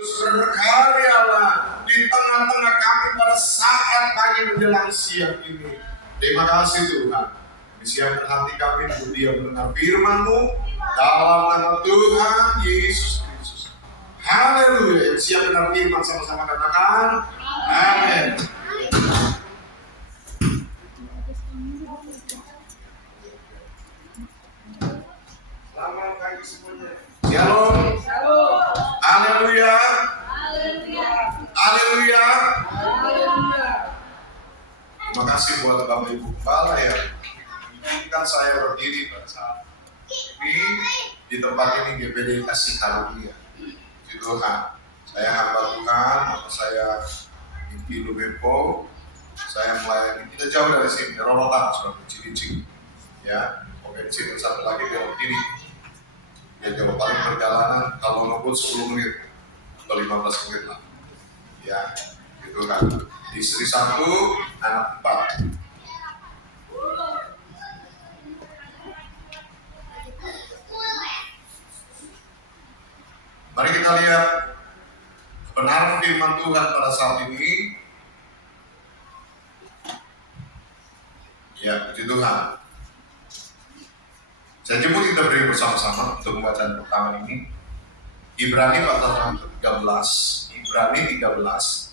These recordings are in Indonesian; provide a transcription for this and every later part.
Terus berkaryalah di tengah-tengah kami pada saat pagi menjelang siang ini. Terima kasih Tuhan. Siapkan hati kami untuk dia mendengar firman-Mu dalam nama Tuhan Yesus Kristus. Haleluya. Siap mendengar firman, sama-sama katakan amin. Selamat pagi semuanya. Shalom. Haleluya. Haleluya. Terima kasih buat Bapak Ibu Kepala ya. Izinkan saya berdiri pada saat ini di tempat ini GPD Kasih Karunia. Puji Tuhan. Saya hamba Tuhan, nama saya Mimpi Lubempo. Saya melayani, kita jauh dari sini, Rorotan, sudah Cilincing. Ya, Provinsi dan satu lagi di Kiri. Ya, jauh paling perjalanan kalau ngebut 10 menit atau 15 menit lah. Ya, gitu kan. Istri 1, anak 4. Mari kita lihat kebenaran firman Tuhan pada saat ini. Ya, puji Tuhan. Saya jemput kita beri bersama-sama untuk pembacaan pertama ini. Ibrani pasal 13. Ibrani 13.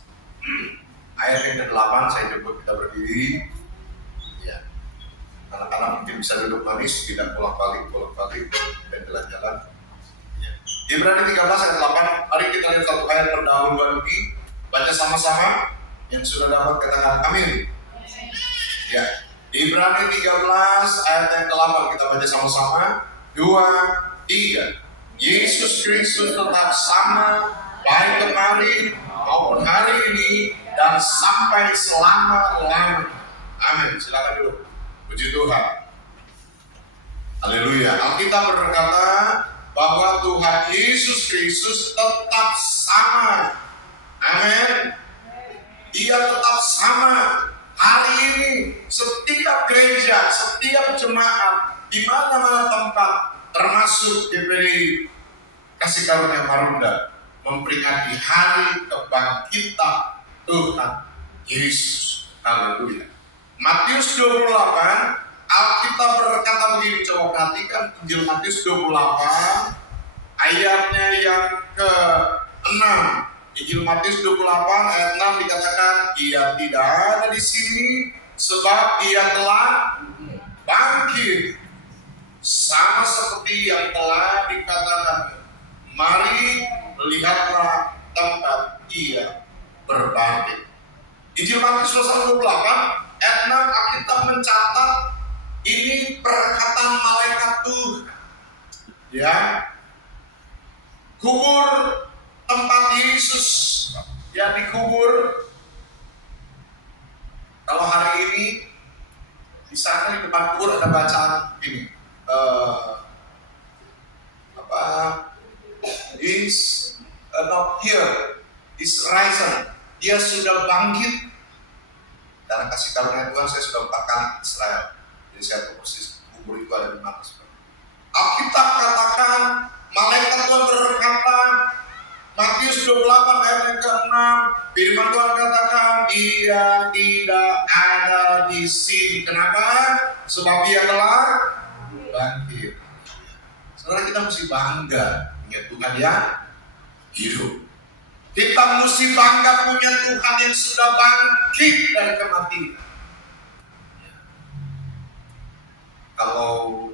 Ayat yang ke-8 saya jemput kita berdiri. Ya. Anak-anak mungkin bisa duduk manis, tidak bolak-balik dan jalan-jalan. Ya. Ibrani 13 ayat 8. Mari kita lihat satu ayat pendahuluan ini. Baca sama-sama. Yang sudah dapat katakan amin. Ya. Ibrani 13 ayat yang ke-8 kita baca sama-sama. 2, 3. Yesus Kristus tetap sama baik kemarin maupun hari ini dan sampai selama-lamanya. Amin. Silakan dulu. Puji Tuhan. Haleluya. Alkitab berkata bahwa Tuhan Yesus Kristus tetap sama. Amin. Dia tetap sama. Hari ini setiap gereja, setiap jemaat di mana-mana tempat, termasuk GPD Kasih Karunia Marunda, memperingati hari kebangkitan Tuhan Yesus. Haleluya. Matius 28, Alkitab berkata begini, coba perhatikan Injil Matius 28 ayatnya yang ke-6. Injil Matius 28 ayat 6 dikatakan, ia tidak ada di sini sebab ia telah bangkit, sama seperti yang telah dikatakan. Mari lihatlah tempat ia berbangkit. Injil Matius 28 ayat 6 Alkitab mencatat ini perkataan malaikat Tuhan. Ya, kubur tempat Yesus yang dikubur. Kalau hari ini di sana di depan kubur ada bacaan ini, is not here, is risen. Dia sudah bangkit. Karena kasih karunia Tuhan saya sudah 4 kali ke Israel. Jadi saya tahu persis kubur itu ada di mana. Alkitab katakan malaikat Tuhan berkata, Matius 28 ayat yang ke-6, firman Tuhan katakan dia tidak ada di sini. Kenapa? Sebab dia telah bangkit. Saudara, kita mesti bangga punya Tuhan yang hidup. Kita mesti bangga punya Tuhan yang sudah bangkit dari kematian. Kalau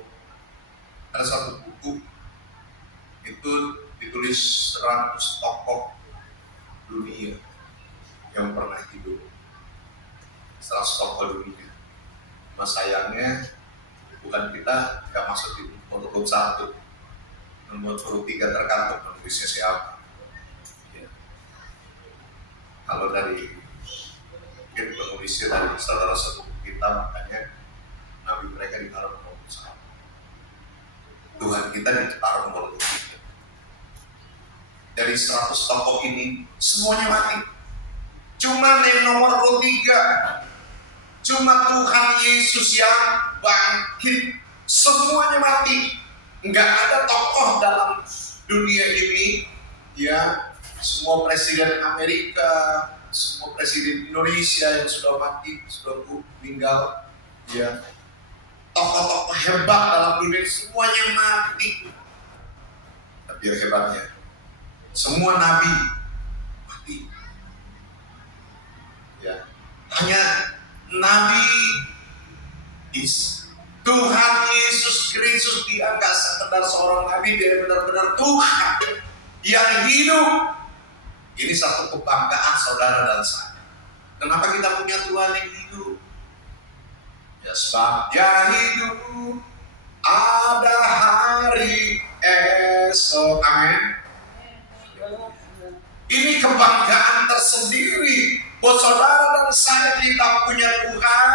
ada satu buku itu ditulis 100 tokoh dunia yang pernah hidup. 100 tokoh dunia. Mas sayangnya bukan kita yang masuk di urut 1, nomor urut 3 terkantuk penulisnya siapa. Ya. Kalau dari mungkin penulisnya dari saudara satu kita, makanya nabi mereka ditaruh nomor 1. Tuhan kita ditaruh nomor 3. Dari 100 tokoh ini semuanya mati. Cuma yang nomor 3, cuma Tuhan Yesus yang bangkit. Semuanya mati. Enggak ada tokoh dalam dunia ini ya semua presiden Amerika, semua presiden Indonesia yang sudah mati, sudah meninggal, ya, tokoh-tokoh hebat dalam dunia semuanya mati. Tapi yang hebatnya, semua nabi mati. Ya, hanya Nabi Isa, Tuhan Yesus Kristus, dia nggak sekedar seorang nabi, dia benar-benar Tuhan yang hidup. Ini satu kebanggaan saudara dan saya. Kenapa kita punya Tuhan yang hidup? Ya sebab dia hidup, ada hari esok. Amin. Ini kebanggaan tersendiri buat saudara dan saya. Kita punya Tuhan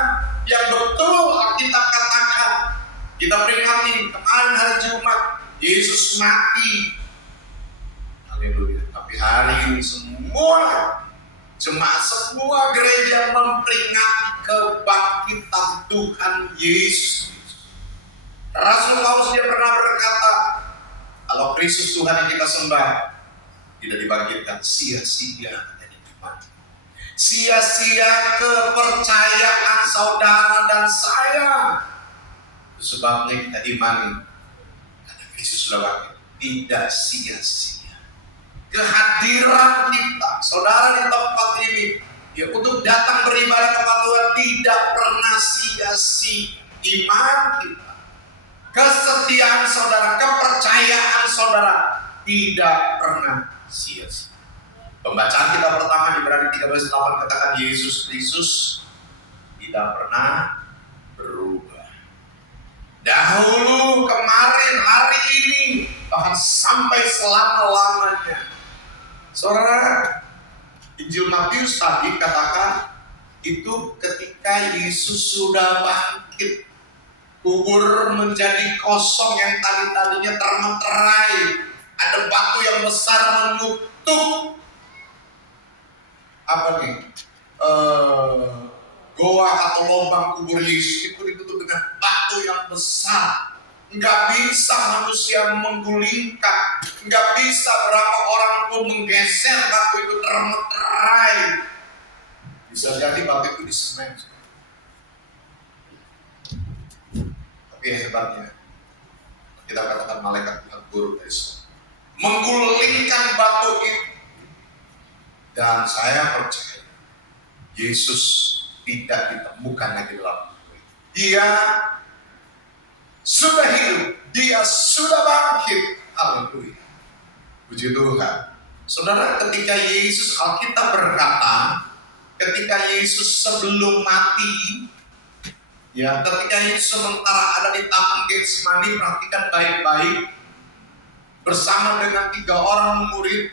yang betul kita katakan. Kita peringati kemarin hari Jumat, Yesus mati. Haleluya. Tapi hari ini semua jemaat, semua gereja memperingati kebangkitan Tuhan Yesus. Rasul Paulus dia pernah berkata, kalau Kristus Tuhan yang kita sembah tidak dibangkitkan, sia-sia menjadi iman. Sia-sia kepercayaan saudara dan saya. Itu sebabnya kita imani karena Kristus sudah bangkit, tidak sia-sia. Kehadiran kita, saudara di tempat ini, ya, untuk datang beribadah kepada Tuhan tidak pernah sia-sia. Iman kita, kesetiaan saudara, kepercayaan saudara tidak pernah sia-sia. Pembacaan kita pertama Ibrani 13:8 katakan Yesus Kristus tidak pernah berubah. Dahulu, kemarin, hari ini, bahkan sampai selama-lamanya. Saudara, Injil Matius tadi katakan itu ketika Yesus sudah bangkit, kubur menjadi kosong yang tadinya termeterai, ada batu yang besar menutup goa atau lubang kubur Yesus itu ditutup dengan batu yang besar. Nggak bisa manusia menggulingkan, nggak bisa berapa orang pun menggeser batu itu, termeterai. Bisa jadi batu itu disemen. Tapi yang hebatnya, kita katakan malaikat Tuhan turun dari sana, menggulingkan batu itu. Dan saya percaya Yesus tidak ditemukan lagi dalam batu itu. Dia sudah hidup, dia sudah bangkit. Haleluya. Puji Tuhan. Saudara, ketika Yesus, Alkitab berkata, ketika Yesus sebelum mati, ya, ketika Yesus sementara ada di Taman Getsemani, perhatikan baik-baik, bersama dengan 3 orang murid,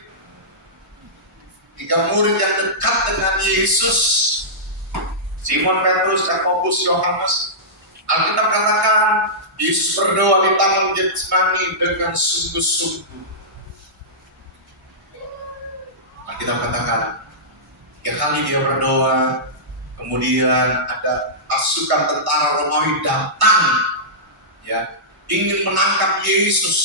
3 murid yang dekat dengan Yesus, Simon Petrus, Yakobus, Yohanes. Alkitab katakan Yesus berdoa di Taman Getsemani dengan sungguh-sungguh. Alkitab katakan 3 kali dia berdoa, kemudian ada pasukan tentara Romawi datang, ya, ingin menangkap Yesus.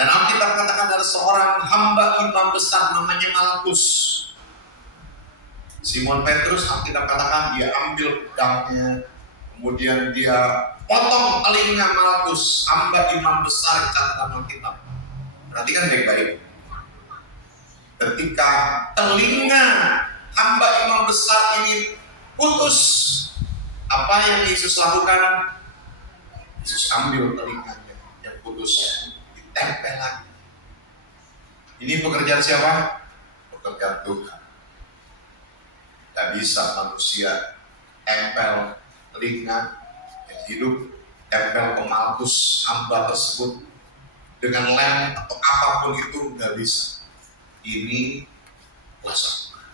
Dan Alkitab katakan ada seorang hamba imam besar namanya Malkus. Simon Petrus, Alkitab katakan dia ambil pedangnya, kemudian dia potong telinga Malkus, hamba imam besar, catatan Alkitab. Perhatikan baik-baik. Ketika telinga hamba imam besar ini putus, apa yang Yesus lakukan? Yesus ambil telinganya yang putus, ditempel lagi. Ini pekerjaan siapa? Pekerjaan Tuhan. Tidak bisa manusia tempel telinga yang hidup, tempel ke Malkus hamba tersebut dengan lem atau apapun itu, nggak bisa. Ini kuasa Tuhan.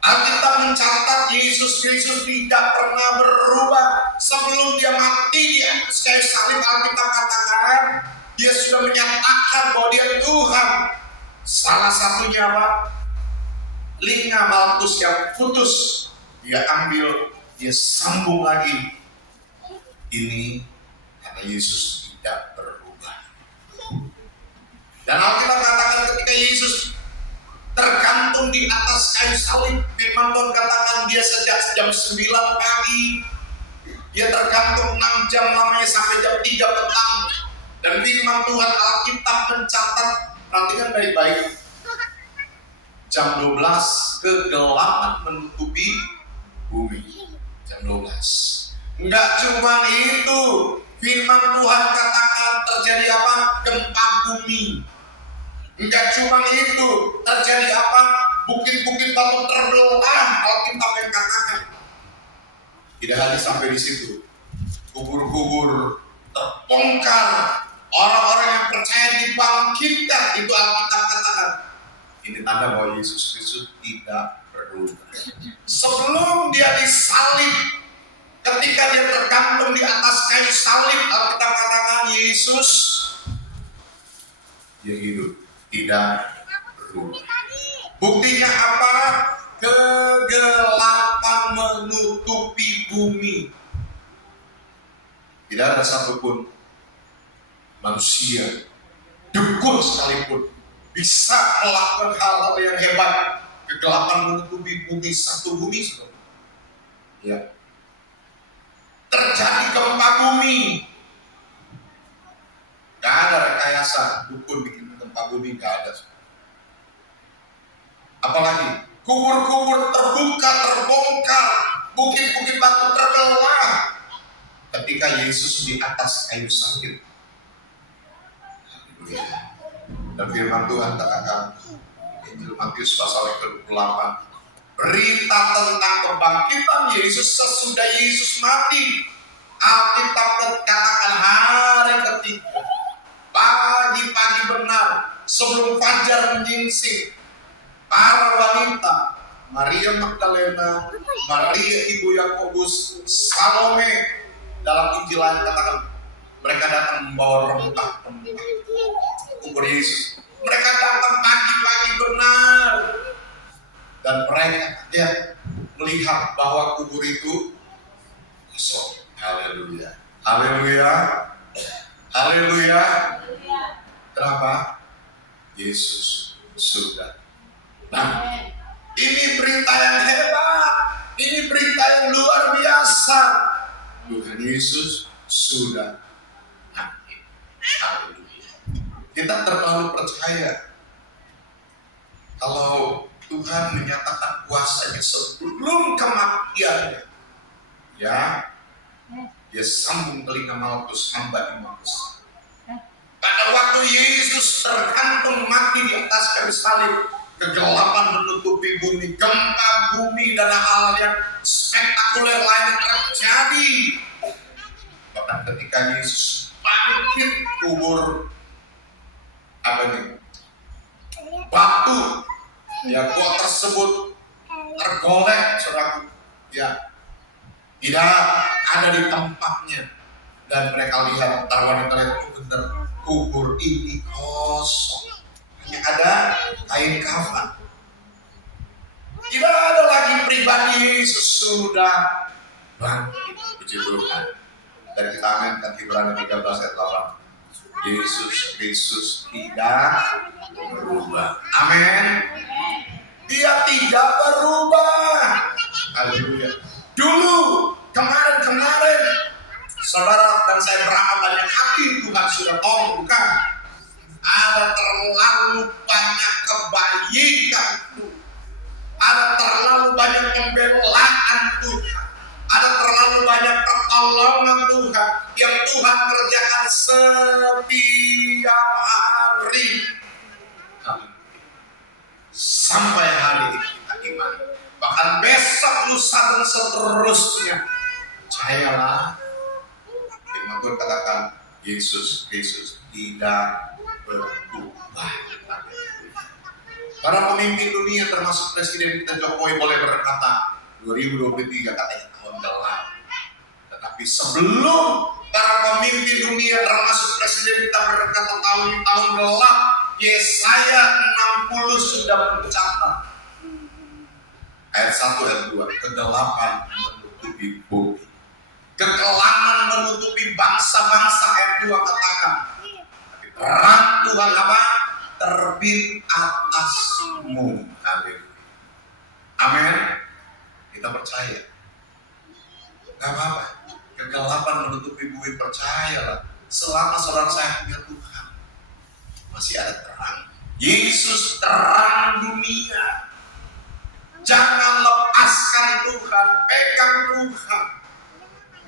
Alkitab mencatat Yesus Kristus tidak pernah berubah. Sebelum dia mati di atas kayu salib, Alkitab katakan dia sudah menyatakan bahwa dia Tuhan. Salah satunya apa? Telinga Malkus yang putus, dia ambil, dia sambung lagi. Ini karena Yesus tidak berubah. Dan Alkitab katakan ketika tergantung di atas kayu salib. Firman Tuhan katakan dia sejak jam 9 pagi, dia tergantung 6 jam lamanya sampai jam 3 petang. Dan firman Tuhan Alkitab mencatat, perhatikan baik-baik, jam 12 kegelapan menutupi bumi. Jam 12. Enggak cuma itu, firman Tuhan katakan terjadi apa? Gempa bumi. Enggak cuma itu, terjadi apa? Bukit-bukit batu terbelah, Alkitab yang katakan. Tidak hanya sampai di situ, kubur-kubur terbongkar, orang-orang yang percaya dibangkitkan, itu Alkitab katakan. Ini tanda bahwa Yesus Kristus tidak berubah. Sebelum dia disalib, ketika dia tergantung di atas kayu salib, Alkitab katakan Yesus dia hidup, tidak berubah. Buktinya apa? Kegelapan menutupi bumi. Tidak ada satupun manusia, dukun sekalipun, bisa melakukan hal-hal yang hebat. Kegelapan menutupi bumi, satu bumi sudah. Ya. Terjadi gempa bumi. Gak ada rekayasa dukun bikin gempa bumi, gak ada. Apalagi kubur-kubur terbuka, terbongkar, bukit-bukit batu terbelah ketika Yesus di atas kayu salib. Dan firman Tuhan katakan Injil Matius pasal yang ke-28, berita tentang kebangkitan Yesus sesudah Yesus mati. Alkitab katakan hari ketiga, pagi-pagi benar, sebelum fajar menyingsing, para wanita, Maria Magdalena, Maria ibu Yakobus, Salome, dalam Injil lain katakan mereka datang membawa rempah-rempah kubur Yesus. Mereka datang pagi-pagi benar, dan mereka melihat bahwa kubur itu kosong. Haleluya, haleluya, haleluya. Kenapa? Yesus sudah. Nah, ini berita yang hebat, ini berita yang luar biasa. Tuhan Yesus sudah bangkit. Haleluya. Kita terlalu percaya kalau Tuhan menyatakan kuasanya sebelum kematiannya. Ya, dia sambung telinga Malkus, hamba Imakus. Pada waktu Yesus tergantung mati di atas kayu salib, kegelapan menutupi bumi, gempa bumi dan hal yang spektakuler lain terjadi. Bahkan ketika Yesus bangkit, kubur batu gua tersebut tergolek, saudaraku, tidak ada di tempatnya. Dan mereka lihat, wanita lihat, benar, kubur ini kosong, hanya ada kain kafan. Tidak ada lagi pribadi, Yesus sudah bangkit. Puji Tuhan. Dan kita aminkan Ibrani 13 ayat 8. Yesus Kristus tidak berubah. Amin. Dia tidak berubah. Haleluya. Dulu, kemarin, saudara dan saya berapa banyak hati Tuhan sudah tolong, bukan? Ada terlalu banyak kebaikan Tuhan. Ada terlalu banyak pembelaan Tuhan. Ada terlalu banyak pertolongan Tuhan yang Tuhan kerjakan setiap hari. Sampai hari ini kita iman. Bahkan besok, lusa dan seterusnya. Percayalah, firman Tuhan katakan Yesus Kristus tidak berubah. Para pemimpin dunia termasuk Presiden kita Jokowi boleh berkata 2023 katanya tahun gelap. Tetapi sebelum para pemimpin dunia termasuk Presiden kita berkata tahun gelap, Yesaya 60 sudah mencatat. Ayat 1 ayat 2, kegelapan menutupi bumi, kekelaman menutupi bangsa-bangsa. Ayat 2 katakan, terang Tuhan apa? Terbit atasmu. Haleluya. Amin. Kita percaya. Gak apa-apa. Kegelapan menutupi bumi, percayalah. Selama saudara saya punya Tuhan, masih ada terang. Yesus terang dunia. Jangan lepaskan Tuhan, pegang Tuhan.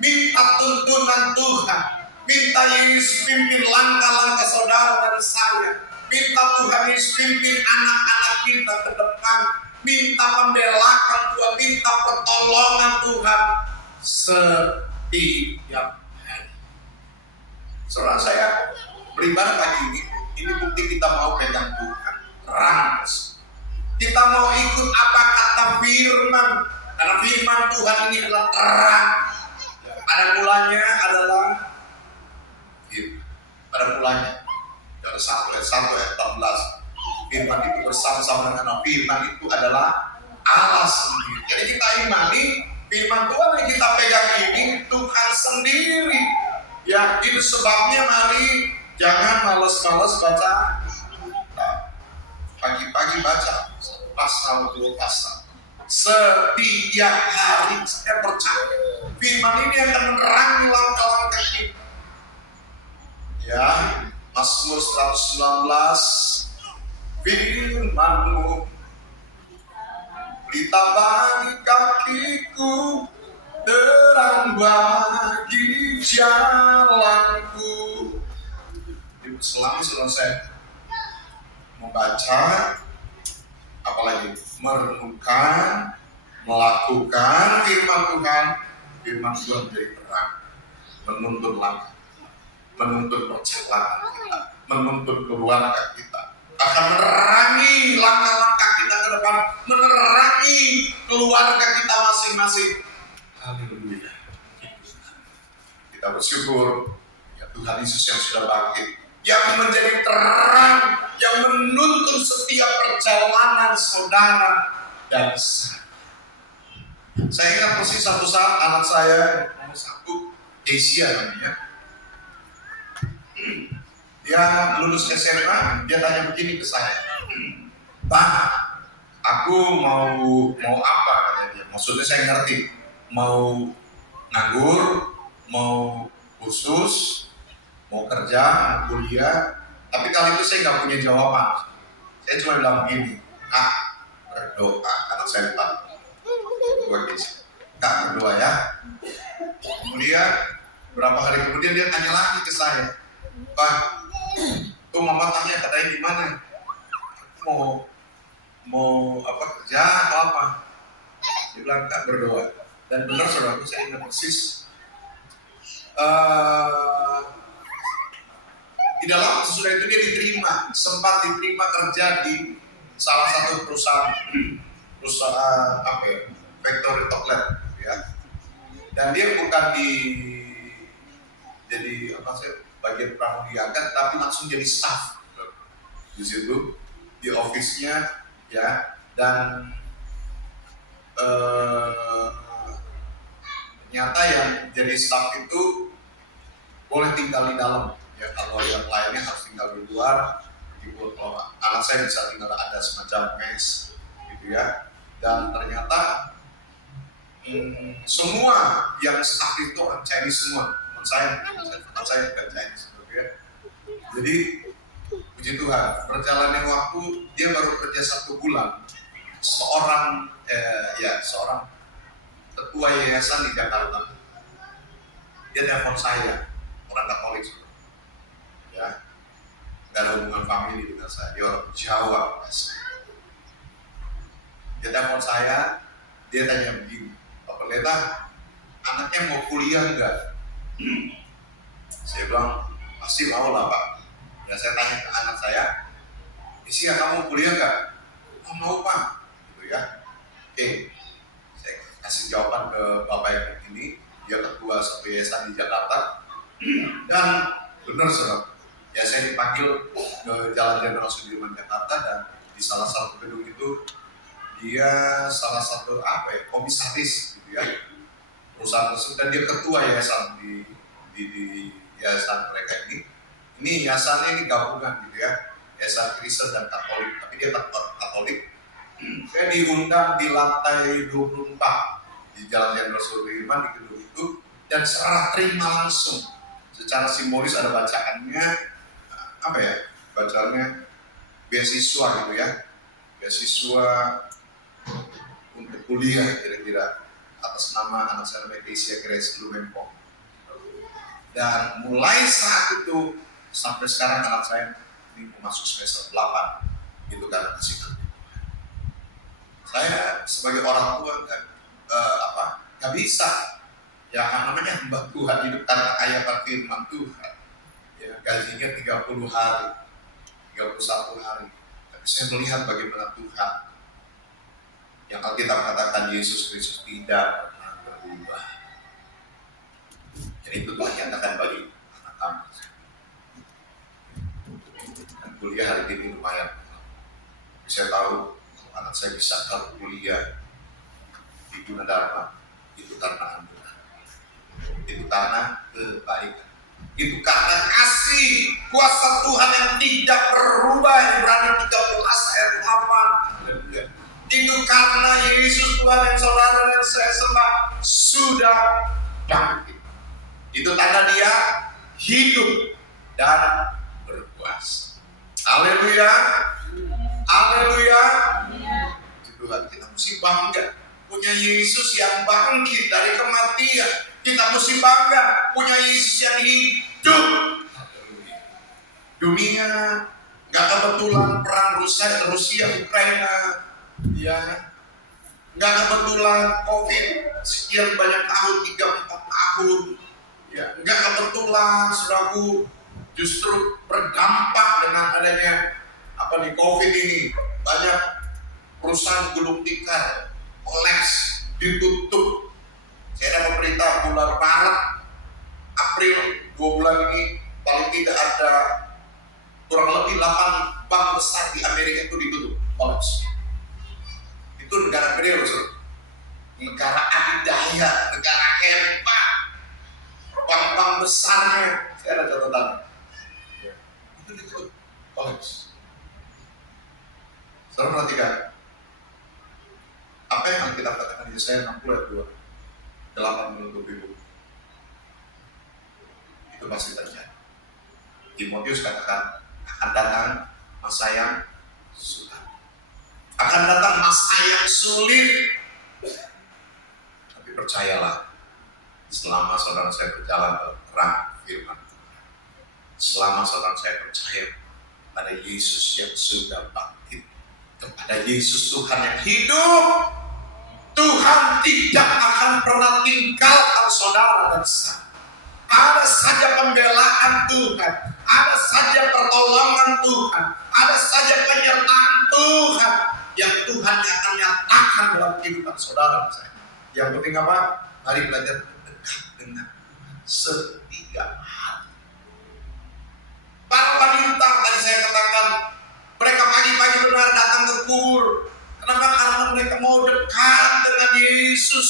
Minta tuntunan Tuhan. Minta Yesus pimpin langkah-langkah saudara dan saya. Minta Tuhan Yesus pimpin anak-anak kita ke depan. Minta pembelaan Tuhan, minta pertolongan Tuhan setiap hari. Saudara saya beribadah pagi ini bukti kita mau pegang Tuhan. Terang. Kita mau ikut apa kata firman. Karena firman Tuhan ini adalah terang. Pada mulanya adalah firman. Pada mulanya dari 1 ayat 14. Firman itu bersama-sama dengan firman itu adalah Allah sendiri. Jadi kita imani firman Tuhan yang kita pegang ini Tuhan sendiri. Ya, itu sebabnya mari jangan malas-malas baca. Nah, pagi-pagi baca pasal 2 pasal. Setiap hari saya percaya firman ini akan menerangi langkah-langkah kita. Ya, Mazmur 119, firman-Mu pelita bagi kakiku, terang bagi jalanku. Selama saya membaca, apalagi merenungkan, melakukan firman Tuhan menjadi terang, menuntun langkah, menuntun perjalanan kita, menuntun keluarga kita, akan menerangi langkah-langkah kita ke depan, menerangi keluarga kita masing-masing. Haleluya. Kita bersyukur ya Tuhan Yesus yang sudah bangkit, yang menjadi terang, yang menuntun setiap perjalanan saudara dan saya. Saya ingat persis satu saat anak saya nomor 1, Asia namanya, dia lulus SMA, dia tanya begini ke saya, Pak, aku mau apa katanya dia. Maksudnya saya ngerti, mau nganggur, mau khusus, mau kerja, mau kuliah. Tapi kali itu saya nggak punya jawaban. Saya cuma bilang begini, berdoa. Anak saya bilang, Kak berdoa ya. Kemudian berapa hari kemudian dia tanya lagi ke saya, Pak, tuh mama tanya katanya gimana? Mau apa kerja atau apa? Dia bilang Kak berdoa. Dan benar saudaraku, saya ingat persis. Tidak lama sesudah itu dia sempat diterima kerja di salah satu perusahaan apa ya, factory toklet, ya. Dan dia bukan jadi apa sih bagian pramudiakan, tapi langsung jadi staff di situ di office-nya, ya. Dan ternyata yang jadi staff itu boleh tinggal di dalam. Ya, kalau yang lainnya harus tinggal di luar, gitu. Kalau anak saya bisa tinggal ada semacam mes, gitu ya. Dan ternyata semua yang staff itu orang Chinese semua. Teman saya bukan Chinese, gitu ya. Jadi puji Tuhan, berjalannya waktu dia baru kerja 1 bulan. Seorang ketua yayasan di Jakarta, dia telepon saya, orang Katolik, ya, nggak ada hubungan famili dengan saya, dia orang Jawa. Dia telepon saya, dia tanya begini, Pak Pendeta, anaknya mau kuliah nggak? Saya bilang, pasti mau lah Pak. Ya, saya tanya ke anak saya, Isia kamu kuliah nggak? Oh, mau Pak, gitu ya. Oke, saya kasih jawaban ke Bapak yang ini, dia ketua satu yayasan di Jakarta. Dan benar saudara, ya saya dipanggil ke Jalan Jenderal Sudirman Jakarta, dan di salah satu gedung itu dia salah satu komisaris, gitu ya, perusahaan tersebut, dan dia ketua yayasan di yayasan mereka ini. Yayasannya ini gabungan, gitu ya, yayasan Kristen dan Katolik, tapi dia Katolik. Saya diundang di lantai 24 di Jalan Jenderal Sudirman di gedung itu, dan serah terima langsung. Secara simbolis ada bacaannya, apa ya? Bacaannya beasiswa gitu ya. Beasiswa untuk kuliah kira-kira atas nama anak saya Keisha Grace Lumempo. Dan mulai saat itu sampai sekarang anak saya ini mau masuk semester 8. Itu kan kasih hati. Saya sebagai orang tua nggak bisa ya, namanya hamba Tuhan, hidup karena ayat firman Tuhan ya, gajinya 30 hari 31 hari, tapi saya melihat bagaimana Tuhan yang Alkitab katakan Yesus Kristus tidak pernah berubah. Jadi itu Tuhan nyatakan bagi anak kami. Dan kuliah hari ini lumayan, saya tahu anak saya bisa kalau kuliah di Gunadarma itu karena anugerah, itu karena kebaikan, itu karena kasih kuasa Tuhan yang tidak berubah. Ibrani 13 ayat 8. Itu karena Yesus Tuhan yang saudara yang saya sembah sudah bangkit. Itu tanda dia hidup dan berkuasa. Haleluya, haleluya. Tuhan, kita mesti bangga punya Yesus yang bangkit dari kematian. Kita mesti bangga punya Yesus yang hidup. Dunia nggak kebetulan perang Rusia Ukraina, ya nggak kebetulan COVID sekian banyak tahun, 3-4 tahun, ya nggak kebetulan saudaraku, justru berdampak dengan adanya COVID ini. Banyak perusahaan gulung tikar, kolaps, ditutup. Saya dapat berita bulan Maret, April, 2 bulan ini paling tidak ada kurang lebih 8 bank besar di Amerika itu ditutup, kolaps. Itu negara gede loh, negara adidaya, negara hebat, bank-bank besarnya, saya ada catatan, itu ditutup, kolaps. Saudara perhatikan apa yang kita katakan di Yesaya 60 ayat 2, 8 menutup ibu. Itu pasti terjadi. Timotius katakan akan datang masa yang sulit. Akan datang masa yang sulit. Tapi percayalah, selama saudara saya berjalan dalam terang firman, selama saudara saya percaya pada Yesus yang sudah bangkit, kepada Yesus Tuhan yang hidup, Tuhan tidak akan pernah tinggalkan saudara dan saya. Ada saja pembelaan Tuhan, ada saja pertolongan Tuhan, ada saja penyertaan Tuhan yang Tuhan akan nyatakan dalam kehidupan saudara dan saya. Yang penting apa? Mari belajar dekat dengan setiap hari. Para wanita tadi saya katakan, mereka pagi-pagi benar datang ke kubur. Kenapa? Karena mereka mau dekat dengan Yesus.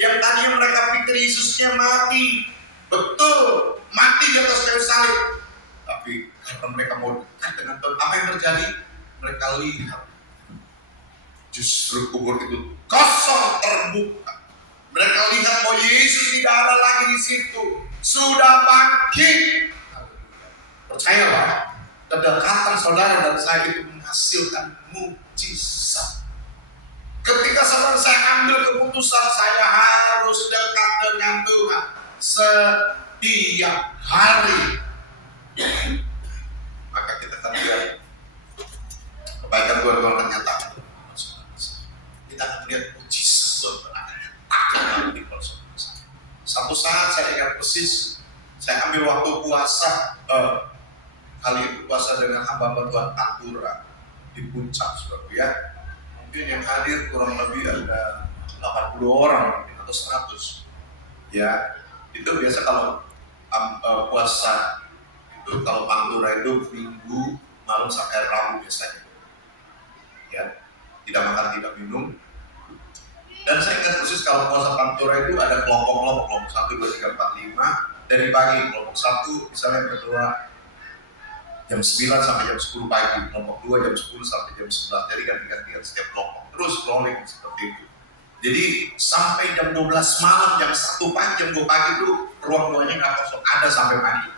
Yang tadinya mereka pikir Yesusnya mati. Betul, mati di atas kayu salib. Tapi karena mereka mau dekat dengan Tuhan, apa yang terjadi? Mereka lihat justru kubur itu kosong, terbuka. Mereka lihat bahwa Yesus tidak ada lagi di situ, sudah bangkit. Percayalah, kedekatan saudara dan saya itu menghasilkan mukjizat. Ketika saudara saya ambil keputusan saya harus dekat dengan Tuhan setiap hari, maka kita akan lihat kebaikan Tuhan akan nyatakan. Kita akan melihat mukjizat Tuhan akan nyatakan dalam hidup saudara. Satu saat saya ingat persis, saya ambil waktu puasa, kali itu puasa dengan hamba Tuhan Pantura di Puncak, saudara ya. Mungkin yang hadir kurang lebih ada 80 orang atau 100. Ya, itu biasa kalau puasa itu, kalau Pantura itu Minggu malam sampai Rabu biasanya. Ya, tidak makan, tidak minum. Dan saya ingat persis kalau puasa Pantura itu ada kelompok-kelompok, 1, 2, 3, 4, 5. Dari pagi kelompok 1 misalnya berdoa Jam 9 sampai jam 10 pagi, kelompok 2 jam 10 sampai jam 11, jadi ganti-gantian setiap kelompok, terus rolling seperti itu. Jadi sampai jam 12 malam, jam 1 pagi, jam 2 pagi itu ruang doanya nggak kosong, ada sampai pagi.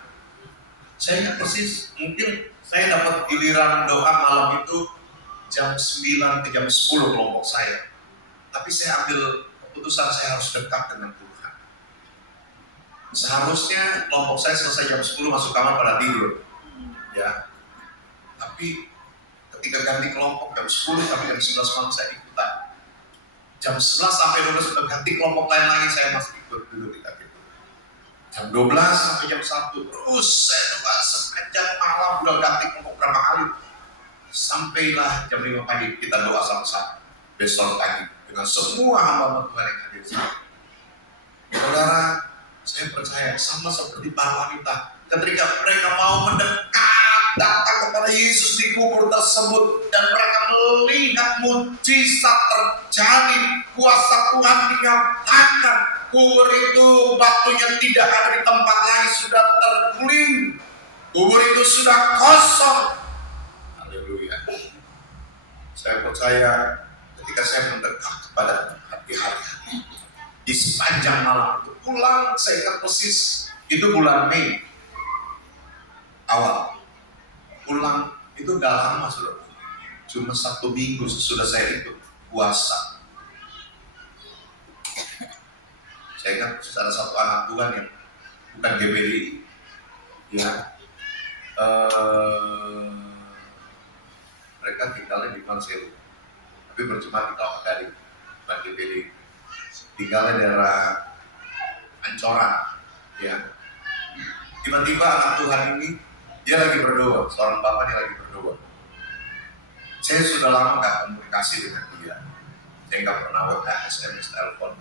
Saya ingat persis, mungkin saya dapat giliran doa malam itu jam 9 ke jam 10 kelompok saya. Tapi saya ambil keputusan saya harus dekat dengan Tuhan. Seharusnya kelompok saya selesai jam 10 masuk kamar pada tidur. Ya. Tapi ketika ganti kelompok jam 10 sampai jam 11 malam saya ikutan. Jam 11 sampai 12 sudah ganti kelompok lain lagi, saya masih ikut duduk di kaki. Jam 12 sampai jam 1 terus saya coba sepanjang malam udah ganti kelompok berapa kali. Sampailah jam 5 pagi kita doa sama-sama. Besok pagi dengan semua hamba Tuhan yang hadir. Saudara, saya percaya sama seperti para wanita, ketika mereka mau mendekat datang kepada Yesus di kubur tersebut dan mereka melihat mujizat terjadi, kuasa Tuhan dinyatakan, kubur itu batunya tidak ada di tempat lagi, sudah terguling, kubur itu sudah kosong. Haleluya. Saya percaya ketika saya mendekat kepada Tuhan di hari-hari, di sepanjang malam itu pulang, saya ingat persis itu bulan Mei awal. Pulang itu gak lama, saudara. Cuma 1 minggu sesudah saya ikut puasa. Saya ingat ada satu anak Tuhan yang bukan GBDI, ya, mereka tinggalnya di Manselu, tapi berjemaat di Kelapa-Gading, bukan GBDI. Tinggalnya daerah Ancoran, ya. Tiba-tiba anak Tuhan ini dia lagi berdoa, seorang bapak dia lagi berdoa. Saya sudah lama gak komunikasi dengan dia, saya gak pernah WhatsApp, SMS, telepon.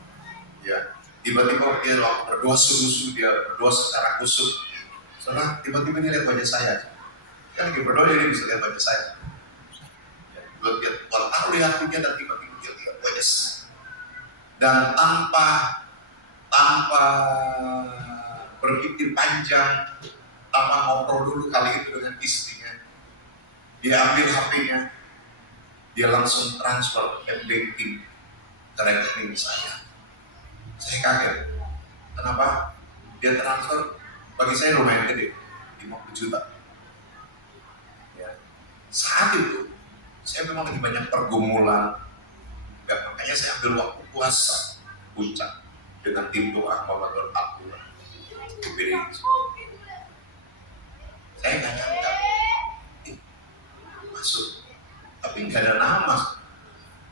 Ya, tiba-tiba dia waktu berdoa sungguh-sungguh, dia berdoa secara khusyuk. Setelah tiba-tiba dia lihat wajah saya, dia lagi berdoa dia bisa lihat wajah saya. Ya, dia taruh di hatinya dan tiba-tiba dia lihat wajah saya. Dan tanpa berpikir panjang, tanpa ngobrol dulu kali itu dengan istrinya, dia ambil HP-nya, dia langsung transfer banking ke rekening saya. Saya kaget. Kenapa? Dia transfer, bagi saya lumayan gede, 50 juta. Ya. Saat itu saya memang lagi banyak pergumulan, ya, makanya saya ambil waktu puasa puncak dengan tim doa Muhammad Al-Quran. Saya nggak nyangka masuk, tapi nggak ada nama.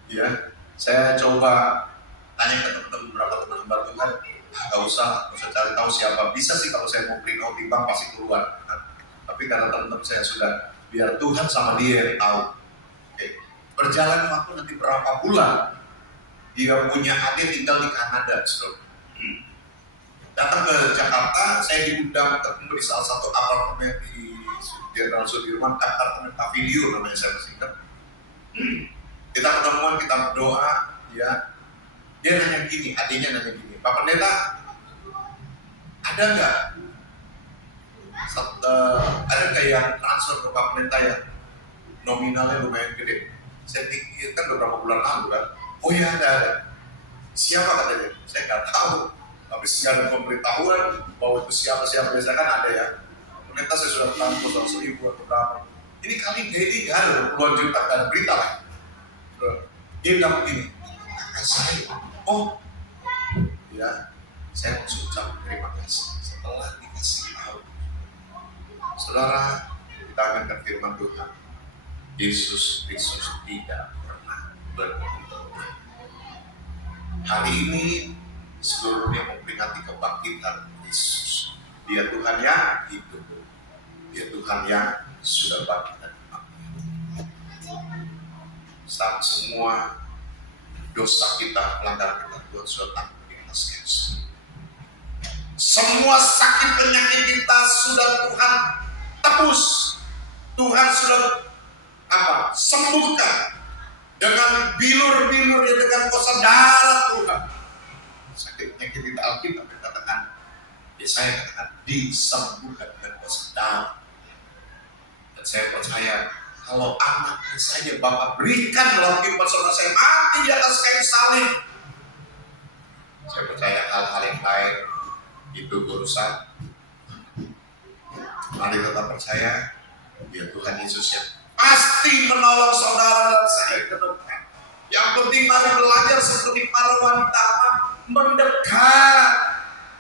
Ya, saya coba tanya ke teman-teman, beberapa teman hamba Tuhan, nggak usah cari tahu siapa. Bisa sih kalau saya mau print out di bank pasti keluar. Tapi karena teman-teman saya sudah, biar Tuhan sama dia yang tahu. Oke. Berjalan waktu nanti berapa bulan, dia punya adik tinggal di Kanada, saudara. Datang ke Jakarta, saya diundang ketemu di salah satu apartemen di Jenderal Sudirman, apartemen Pavilion namanya, saya masih ingat. Kita ketemuan, kita berdoa, ya. Dia nanya gini, adiknya nanya gini, Pak Pendeta, ada nggak yang transfer ke Pak Pendeta yang nominalnya lumayan gede? Saya pikir kan beberapa bulan lalu kan, oh iya ada. Siapa katanya? Saya nggak tahu. Tapi segala pemberitahuan bahwa itu siapa biasa kan ada ya. Pendeta saya sudah transfer 100.000 atau berapa. Ini kali ini nggak ada puluhan juta, nggak ada berita lah. Dia bilang begini, kakak saya, oh ya, saya langsung ucap terima kasih setelah dikasih tahu. Saudara, kita akan ke firman Tuhan. Yesus Kristus tidak pernah berhenti. Hari ini seluruh dunia memperingati kebangkitan Yesus. Dia Tuhan yang hidup. Dia Tuhan yang sudah bangkit dari kematian. Saat semua dosa kita, pelanggaran kita, Tuhan sudah tanggung di atas Yesus. Semua sakit penyakit kita sudah Tuhan tebus. Tuhan sudah sembuhkan dengan bilur-bilur, dengan kuasa darah Tuhan. Sakit penyakit kita, Alkitab katakan, saya katakan disembuhkan dengan kuasa darah. Saya percaya kalau anaknya saja Bapak berikan dalam kehidupan saudara saya mati di atas kayu salib, saya percaya hal-hal yang lain itu urusan. Mari tetap percaya, ya Tuhan Yesus yang pasti menolong saudara dan saya ke depan. Yang penting mari belajar seperti para wanita, mendekat,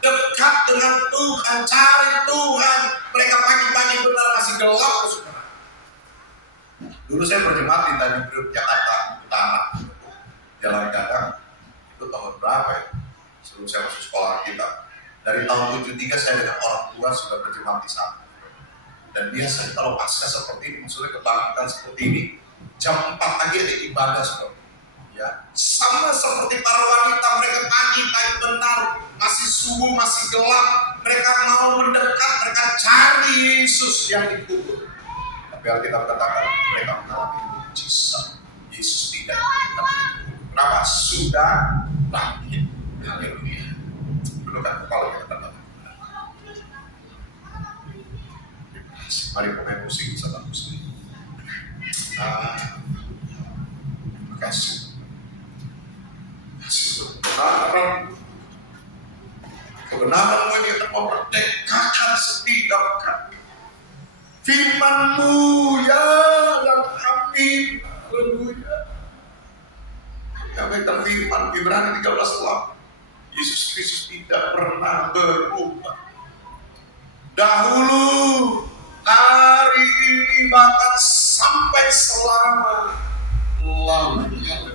dekat dengan Tuhan, cari Tuhan. Mereka pagi-pagi benar masih gelap, saudara. Dulu saya berjemaat di Tanjung Priok, Jakarta Utara, Jalan Gadang. Itu tahun berapa ya? Sebelum saya masuk sekolah kita. Dari tahun 73 saya dengan orang tua sudah berjemaat di sana. Dan biasanya kalau pasca seperti ini, maksudnya kebangkitan seperti ini, jam 4 pagi ada ibadah seperti ya, sama seperti para wanita, mereka pagi-pagi benar, masih subuh, masih gelap, mereka mau mendekat, mereka cari Yesus yang dikubur. Tapi Alkitab katakan mereka mengalami mujizat. Yesus tidak dikubur. Kenapa? Sudah bangkit. Haleluya. Tundukkan kepala kita tenang. Mari pemain musik bisa bantu saya. Terima kasih. Kebenaran-Mu ini akan memerdekakan setiap kami. Firman-Mu ya dan amin. Haleluya. Kami terfirman Ibrani 13:8. Yesus Kristus tidak pernah berubah. Dahulu, hari ini, bahkan sampai selama-lamanya.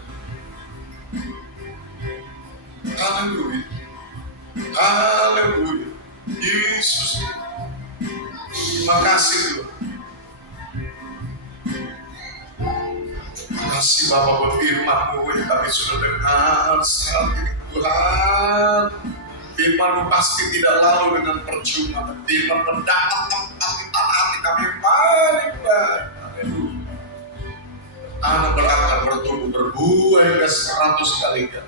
Haleluya. Haleluya. Yesus. Terima kasih Tuhan. Terima kasih Bapak buat firman-Mu yang kami sudah dengar saat ini Tuhan. Firman-Mu pasti tidak lalu dengan percuma. Firman mendapat tempat di tanah hati kami paling baik. Haleluya. Anak berakar bertumbuh berbuah hingga 100 kali lipat.